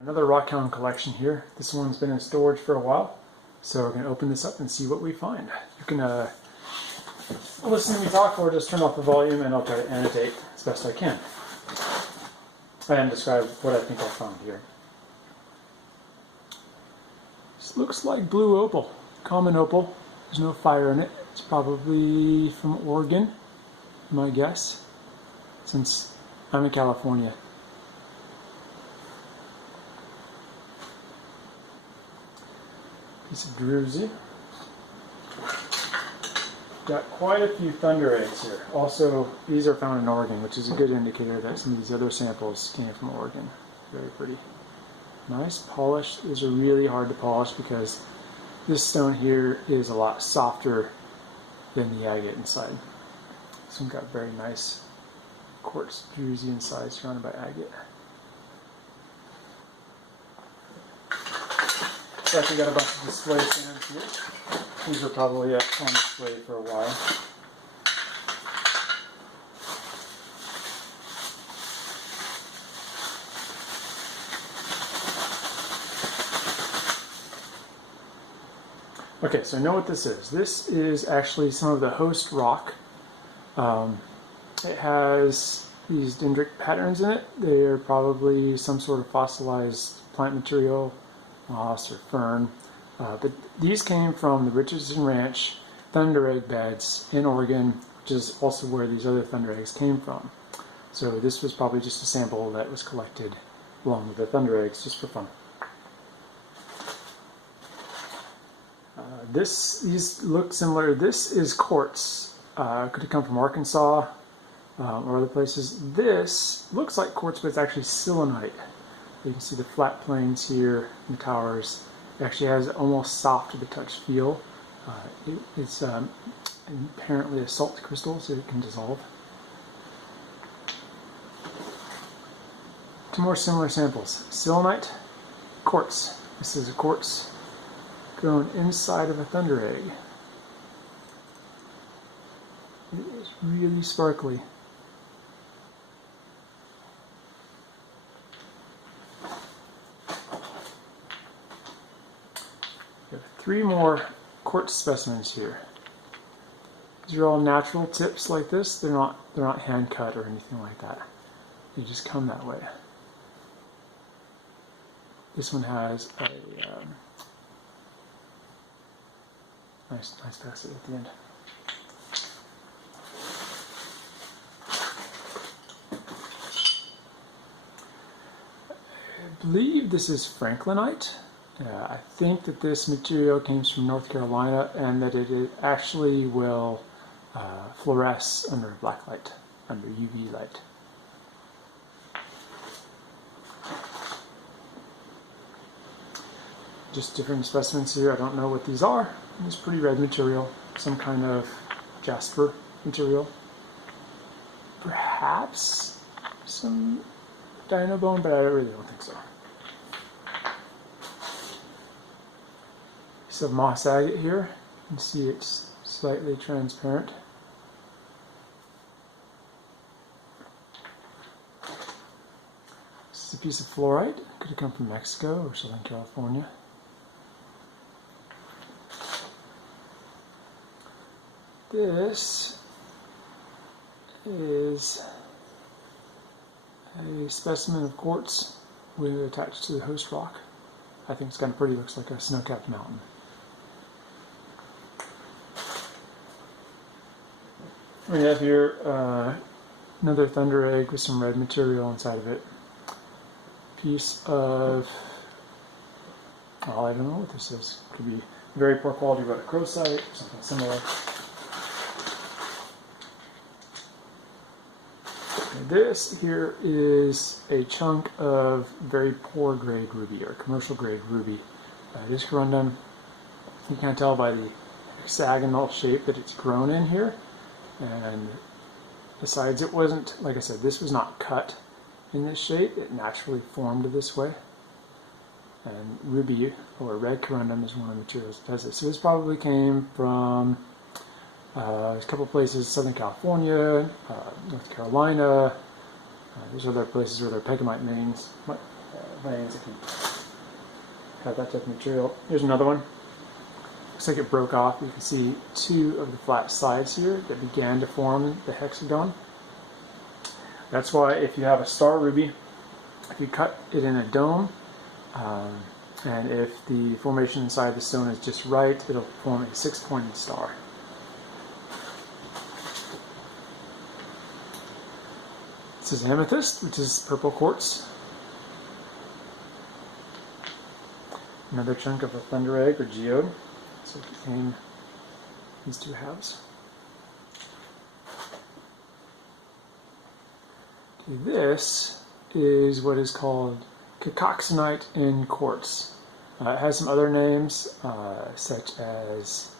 Another rockhound collection here. This one's been in storage for a while, so we're going to open this up and see what we find. You can listen to me talk or just turn off the volume and I'll try to annotate as best I can and describe what I think I found here. This looks like blue opal, common opal. There's no fire in it. It's probably from Oregon, my guess, since I'm in California. Piece of druzy. Got quite a few thunder eggs here. Also, these are found in Oregon, which is a good indicator that some of these other samples came from Oregon. Very pretty. Nice polish. These are really hard to polish because this stone here is a lot softer than the agate inside. This one got very nice quartz druzy inside, surrounded by agate. Actually got a bunch of display sands here. These are probably on display for a while. Okay, so I know what this is. This is actually some of the host rock. It has these dendritic patterns in it. They are probably some sort of fossilized plant material, moss or fern, but these came from the Richardson Ranch thunder egg beds in Oregon, which is also where these other thunder eggs came from. So this was probably just a sample that was collected along with the thunder eggs just for fun. These look similar. This is quartz. Could have come from Arkansas or other places. This looks like quartz, but it's actually selenite. You can see the flat planes here in the towers. It actually has almost soft to the touch feel. It's apparently a salt crystal, so it can dissolve. Two more similar samples. Selenite, quartz. This is a quartz grown inside of a thunder egg. It is really sparkly. We have three more quartz specimens here. These are all natural tips like this. They're not hand cut or anything like that. They just come that way. This one has a nice facet at the end. I believe this is Franklinite. I think that this material comes from North Carolina and that it actually will fluoresce under black light, under UV light. Just different specimens here. I don't know what these are. It's pretty red material, some kind of jasper material. Perhaps some dino bone, but I really don't think so. Piece of moss agate here. You can see it's slightly transparent. This is a piece of fluorite. Could have come from Mexico or Southern California. This is a specimen of quartz attached to the host rock. I think it's kind of pretty, looks like a snow-capped mountain. We have here another thunder egg with some red material inside of it. Piece of, well, I don't know what this is. Could be very poor quality rhodochrosite or something similar. This here is a chunk of very poor grade ruby, or commercial grade ruby. It is corundum. You can't tell by the hexagonal shape that it's grown in here. And besides, it wasn't, like I said, this was not cut in this shape. It naturally formed this way. And ruby, or red corundum, is one of the materials that does this. So this probably came from a couple of places, Southern California, North Carolina. There's other places where there are pegmatite veins that can have that type of material. Here's another one. Looks like it broke off. You can see two of the flat sides here that began to form the hexagon. That's why if you have a star ruby, if you cut it in a dome, and if the formation inside the stone is just right, it'll form a 6-pointed star. This is amethyst, which is purple quartz. Another chunk of a thunder egg or geode. So it became these two halves. Okay, this is what is called cacoxenite in quartz. It has some other names, such as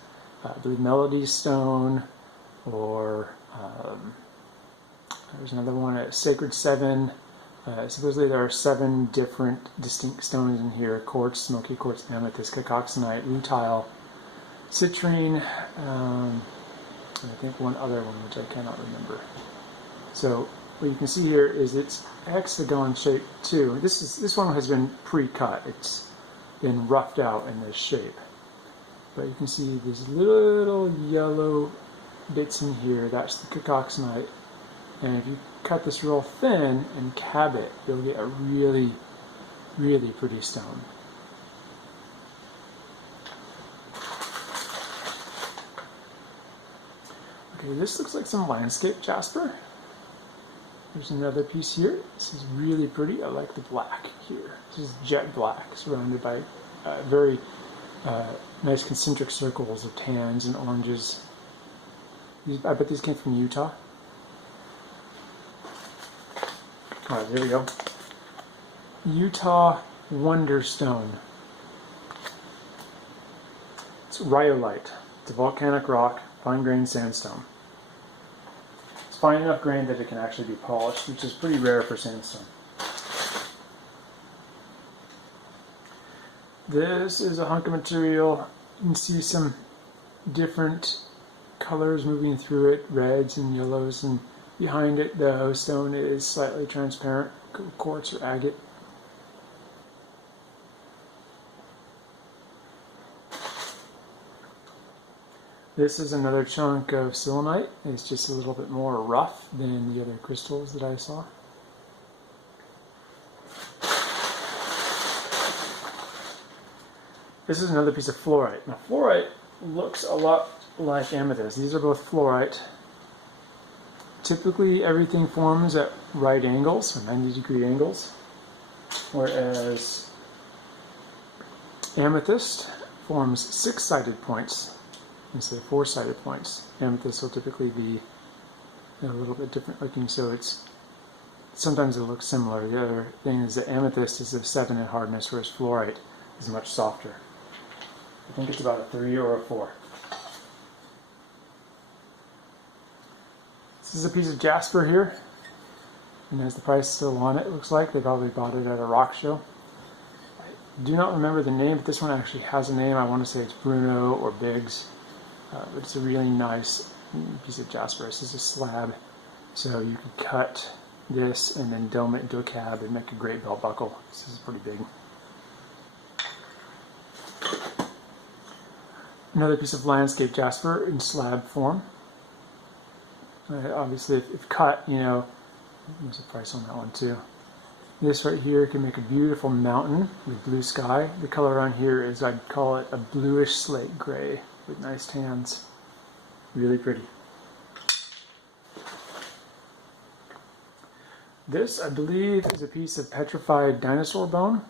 the Melody Stone, or there's another one, Sacred 7. Supposedly there are 7 different distinct stones in here: quartz, smoky quartz, amethyst, cacoxenite, rutile, citrine, and I think one other one which I cannot remember. So what you can see here is it's hexagon shaped too. This one has been pre-cut. It's been roughed out in this shape. But you can see these little yellow bits in here. That's the cacoxenite. And if you cut this real thin and cab it, you'll get a really, really pretty stone. Okay, this looks like some landscape jasper. There's another piece here. This is really pretty. I like the black here. This is jet black, surrounded by very nice concentric circles of tans and oranges. I bet these came from Utah. Alright, there we go. Utah Wonderstone. It's rhyolite. It's a volcanic rock, fine-grained sandstone. It's fine enough grain that it can actually be polished, which is pretty rare for sandstone. This is a hunk of material. You can see some different colors moving through it, reds and yellows, and behind it the stone is slightly transparent, quartz or agate. This is another chunk of selenite. It's just a little bit more rough than the other crystals that I saw. This is another piece of fluorite. Now fluorite looks a lot like amethyst. These are both fluorite. Typically everything forms at right angles, or 90-degree angles, whereas amethyst forms 6-sided points instead of 4-sided points. Amethyst will typically be a little bit different looking, so sometimes it looks similar. The other thing is that amethyst is a 7 in hardness, whereas fluorite is much softer. I think it's about a 3 or a 4. This is a piece of jasper here, and there's the price still on it. It looks like they probably bought it at a rock show. I do not remember the name, but this one actually has a name. I want to say it's Bruno or Biggs, but it's a really nice piece of jasper. This is a slab, so you can cut this and then dome it into a cab and make a great belt buckle. This is pretty big. Another piece of landscape jasper in slab form. Obviously, if cut, there's a price on that one too. This right here can make a beautiful mountain with blue sky. The color on here is, I'd call it a bluish slate gray with nice tans. Really pretty. This, I believe, is a piece of petrified dinosaur bone.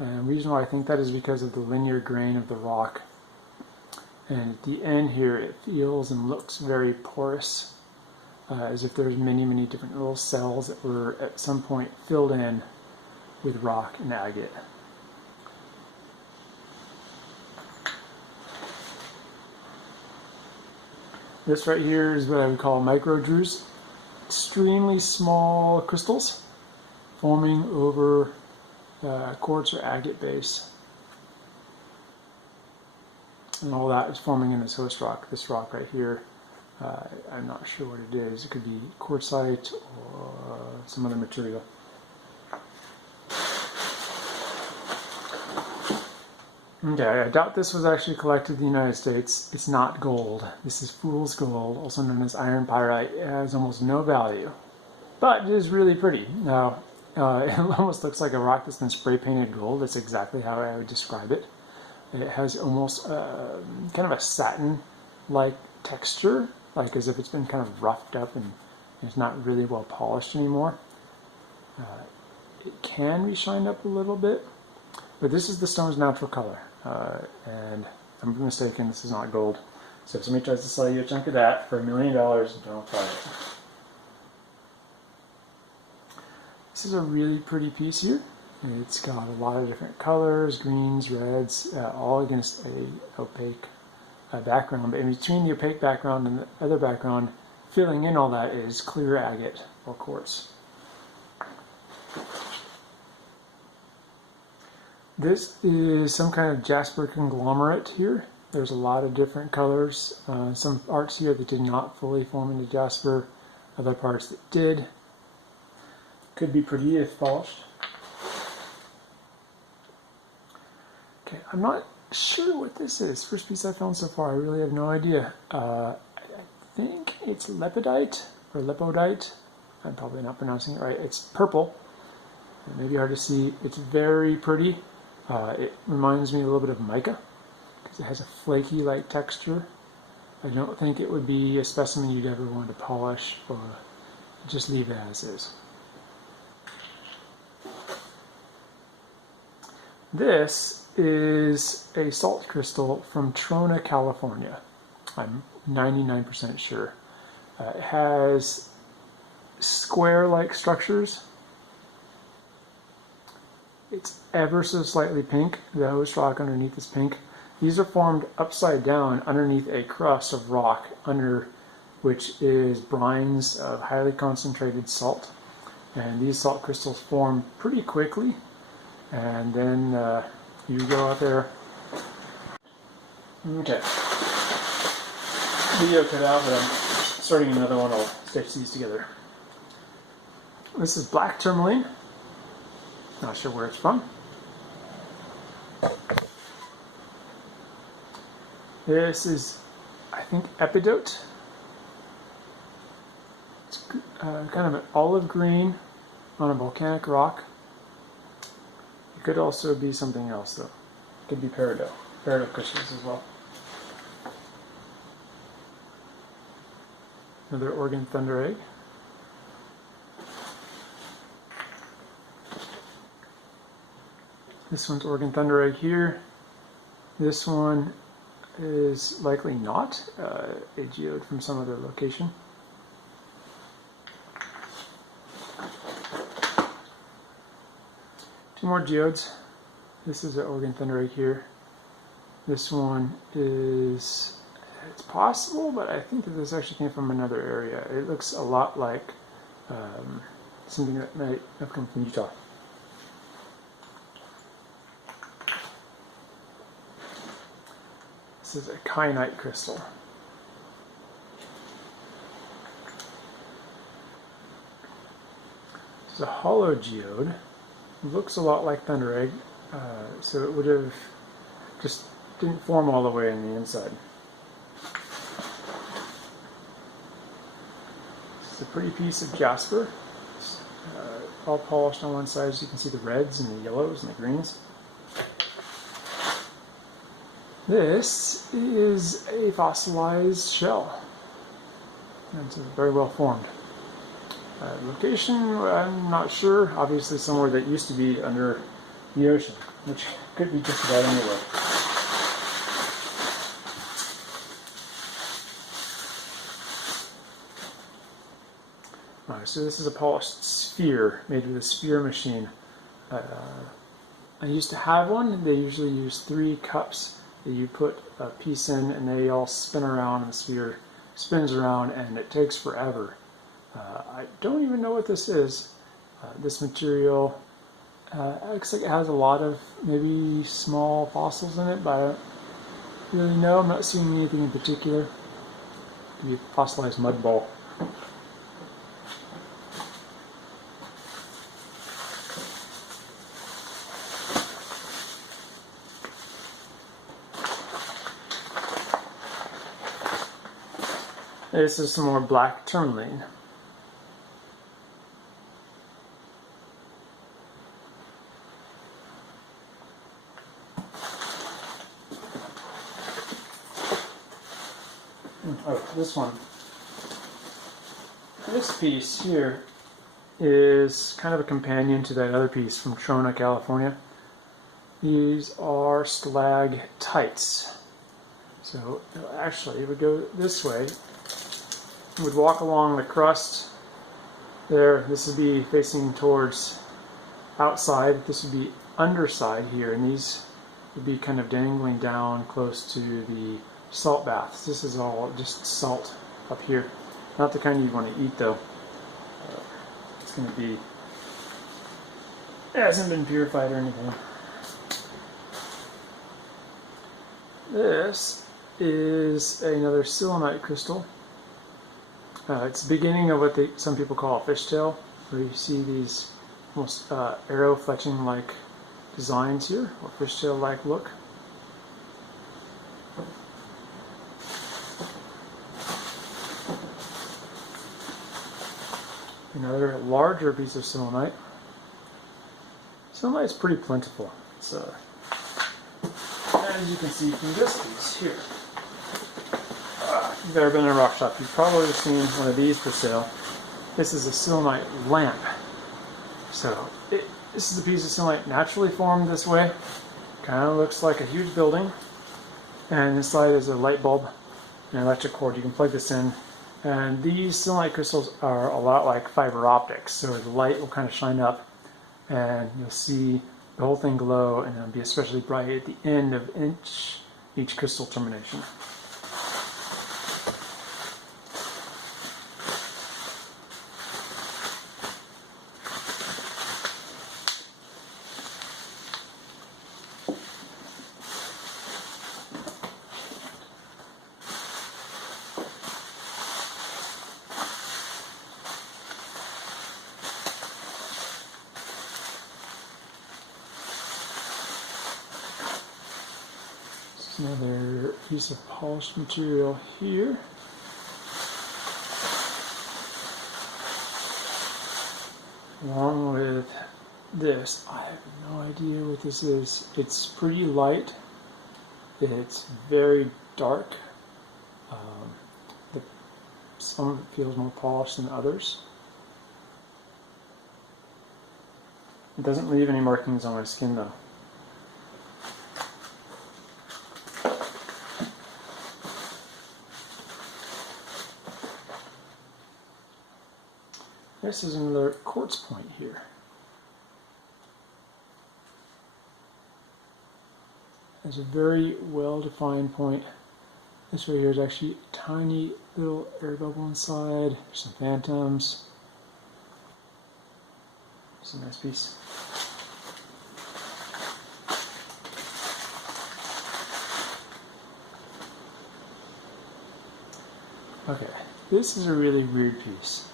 And the reason why I think that is because of the linear grain of the rock. And at the end here, it feels and looks very porous. As if there's many, many different little cells that were at some point filled in with rock and agate. This right here is what I would call microdrues. Extremely small crystals forming over quartz or agate base. And all that is forming in this host rock, this rock right here. I'm not sure what it is. It could be quartzite or some other material. Okay, I doubt this was actually collected in the United States. It's not gold. This is fool's gold, also known as iron pyrite. It has almost no value, but it is really pretty. Now, it almost looks like a rock that's been spray painted gold. That's exactly how I would describe it. It has almost kind of a satin-like texture, like as if it's been kind of roughed up and it's not really well polished anymore. It can be shined up a little bit, but this is the stone's natural color. And if I'm mistaken, this is not gold. So if somebody tries to sell you a chunk of that for $1 million, don't buy it. This is a really pretty piece here. It's got a lot of different colors, greens, reds, all against a opaque background. But in between the opaque background and the other background, filling in all that is clear agate or quartz. This is some kind of jasper conglomerate here. There's a lot of different colors. Some parts here that did not fully form into jasper, other parts that did. Could be pretty if polished. Okay, I'm not sure what this is. First piece I found so far, I really have no idea. I think it's lepidite or lepodite. I'm probably not pronouncing it right. It's purple. It may be hard to see. It's very pretty. It reminds me a little bit of mica because it has a flaky-like texture. I don't think it would be a specimen you'd ever want to polish or just leave it as is. This is a salt crystal from Trona, California. I'm 99% sure. It has square-like structures. It's ever so slightly pink. The host rock underneath is pink. These are formed upside down underneath a crust of rock under which is brines of highly concentrated salt. And these salt crystals form pretty quickly. And then you go out there. Okay. Video cut out, but I'm starting another one. I'll stitch these together. This is black tourmaline. Not sure where it's from. This is, I think, epidote. It's kind of an olive green on a volcanic rock. It could also be something else, though. It could be peridot crystals as well. Another organ thunder egg. This one's organ thunder egg here. This one is likely not a geode from some other location. Two more geodes. This is an organ thunder egg here. This one is, it's possible, but I think that this actually came from another area. It looks a lot like something that might have come from Utah. This is a kyanite crystal. This is a hollow geode. It looks a lot like thunder egg, so it would have just didn't form all the way in the inside. This is a pretty piece of jasper. It's all polished on one side, so you can see the reds and the yellows and the greens. This is a fossilized shell. It's very well formed. Location, I'm not sure. Obviously somewhere that used to be under the ocean, which could be just about anywhere. Alright, so this is a polished sphere made with a sphere machine. I used to have one. They usually use 3 cups. You put a piece in and they all spin around and the sphere spins around and it takes forever. I don't even know what this is. This material looks like it has a lot of maybe small fossils in it, but I don't really know. I'm not seeing anything in particular. Maybe a fossilized mud ball. This is some more black tourmaline. Oh, this one. This piece here is kind of a companion to that other piece from Trona, California. These are stalactites. So actually it would go this way. It would walk along the crust there. This would be facing towards outside. This would be underside here, and these would be kind of dangling down close to the salt baths. This is all just salt up here. Not the kind you want to eat though. It's going to be, it hasn't been purified or anything. This is another selenite crystal. It's the beginning of what some people call a fishtail, where you see these almost arrow fletching like designs here, or fishtail like look. Another larger piece of selenite. Selenite is pretty plentiful. It's as you can see from this piece here. If you've ever been in a rock shop, you've probably seen one of these for sale. This is a selenite lamp. So this is a piece of selenite naturally formed this way. Kind of looks like a huge building. And inside is a light bulb and an electric cord. You can plug this in. And these selenite crystals are a lot like fiber optics. So the light will kind of shine up and you'll see the whole thing glow, and it'll be especially bright at the end of each crystal termination. Another piece of polished material here. Along with this, I have no idea what this is. It's pretty light. It's very dark. Some of it feels more polished than others. It doesn't leave any markings on my skin though. This is another quartz point here. There's a very well-defined point. This right here is actually a tiny little air bubble inside. There's some phantoms. It's a nice piece. Okay, this is a really weird piece.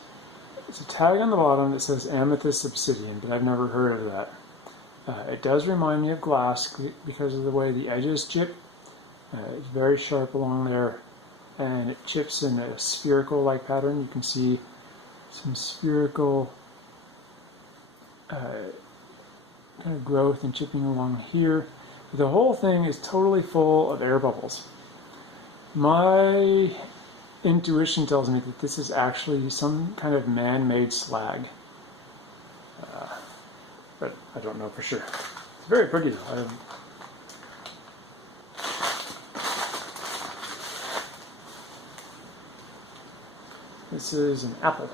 It's a tag on the bottom that says Amethyst obsidian, but I've never heard of that. It does remind me of glass because of the way the edges chip. It's very sharp along there, and it chips in a spherical-like pattern. You can see some spherical kind of growth and chipping along here. But the whole thing is totally full of air bubbles. My intuition tells me that this is actually some kind of man-made slag. But I don't know for sure. It's very pretty though. This is an apple.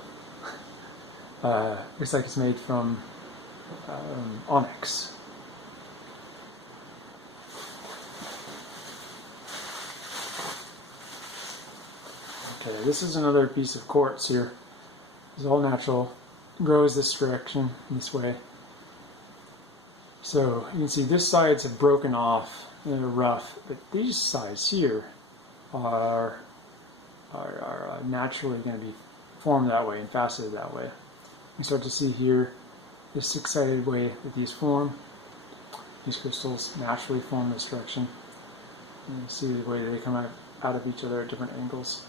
Looks like it's made from onyx. Okay, this is another piece of quartz here. It's all natural. It grows this direction, this way. So you can see this sides have broken off and they're rough, but these sides here are naturally going to be formed that way and faceted that way. You start to see here the six-sided way that these form. These crystals naturally form this direction. And you see the way they come out of each other at different angles.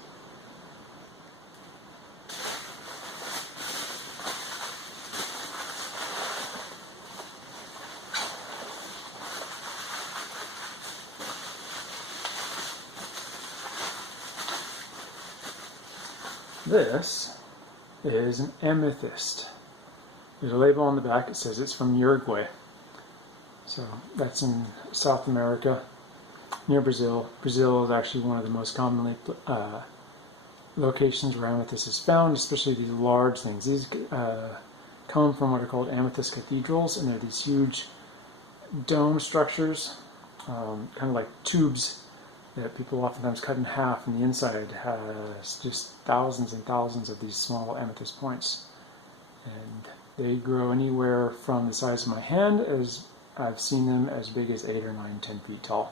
This is an amethyst. There's a label on the back that says it's from Uruguay. So that's in South America, near Brazil. Brazil is actually one of the most commonly locations where amethyst is found, especially these large things. These come from what are called amethyst cathedrals, and they're these huge dome structures, kind of like tubes that people oftentimes cut in half, and the inside has just thousands and thousands of these small amethyst points. And they grow anywhere from the size of my hand, as I've seen them as big as 8 or 9, 10 feet tall.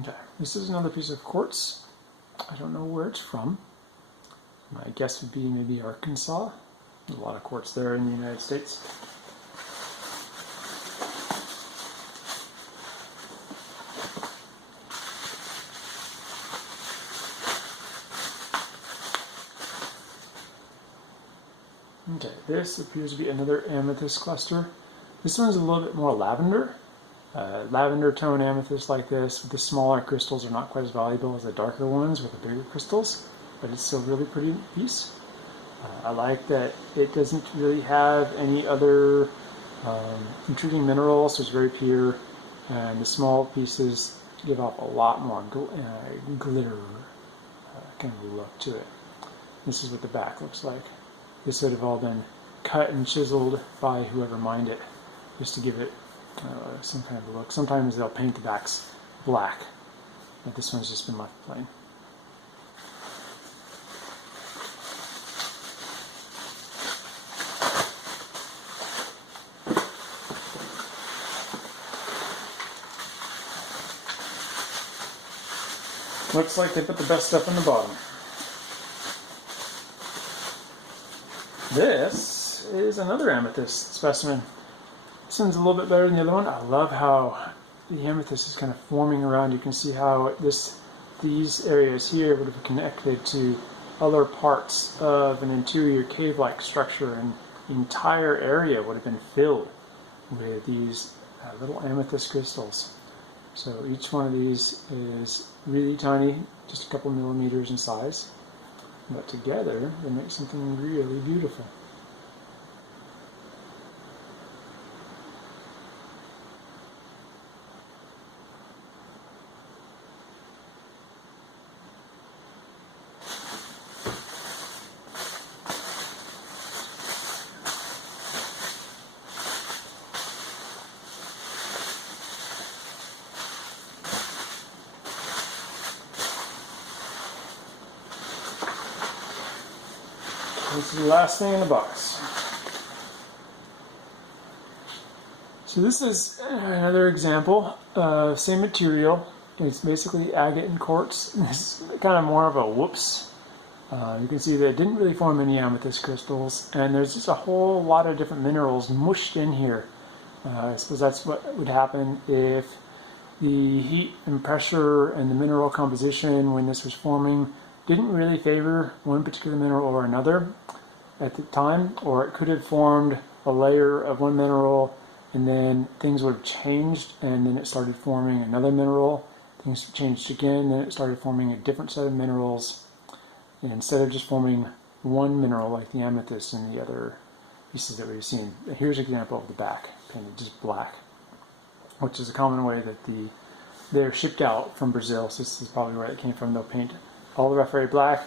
Okay, this is another piece of quartz. I don't know where it's from. My guess would be maybe Arkansas. There's a lot of quartz there in the United States. Okay, this appears to be another amethyst cluster. This one's a little bit more lavender. Lavender tone amethyst like this, with the smaller crystals, are not quite as valuable as the darker ones with the bigger crystals, but it's still a really pretty piece. I like that it doesn't really have any other intruding minerals, so it's very pure, and the small pieces give off a lot more glitter kind of look to it. This is what the back looks like. This would have all been cut and chiseled by whoever mined it, just to give it some kind of a look. Sometimes they'll paint the backs black, but this one's just been left plain. Looks like they put the best stuff in the bottom. This is another amethyst specimen. This one's a little bit better than the other one. I love how the amethyst is kind of forming around. You can see how these areas here would have connected to other parts of an interior cave-like structure, and the entire area would have been filled with these little amethyst crystals. So each one of these is really tiny, just a couple millimeters in size, but together they make something really beautiful. This is the last thing in the box. So this is another example of same material. It's basically agate and quartz. It's kind of more of a whoops. You can see that it didn't really form any amethyst crystals, and there's just a whole lot of different minerals mushed in here. I suppose that's what would happen if the heat and pressure and the mineral composition when this was forming didn't really favor one particular mineral or another at the time, or it could have formed a layer of one mineral and then things would have changed, and then it started forming another mineral. Things changed again, then it started forming a different set of minerals, and instead of just forming one mineral like the amethyst and the other pieces that we've seen. Here's an example of the back, painted just black, which is a common way that they're shipped out from Brazil, so this is probably where it came from. They'll paint all the rough area black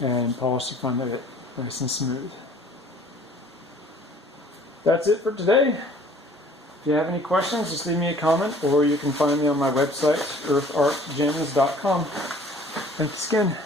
and polish the front of it nice and smooth. That's it for today. If you have any questions, just leave me a comment, or you can find me on my website, earthartgems.com. Thanks again.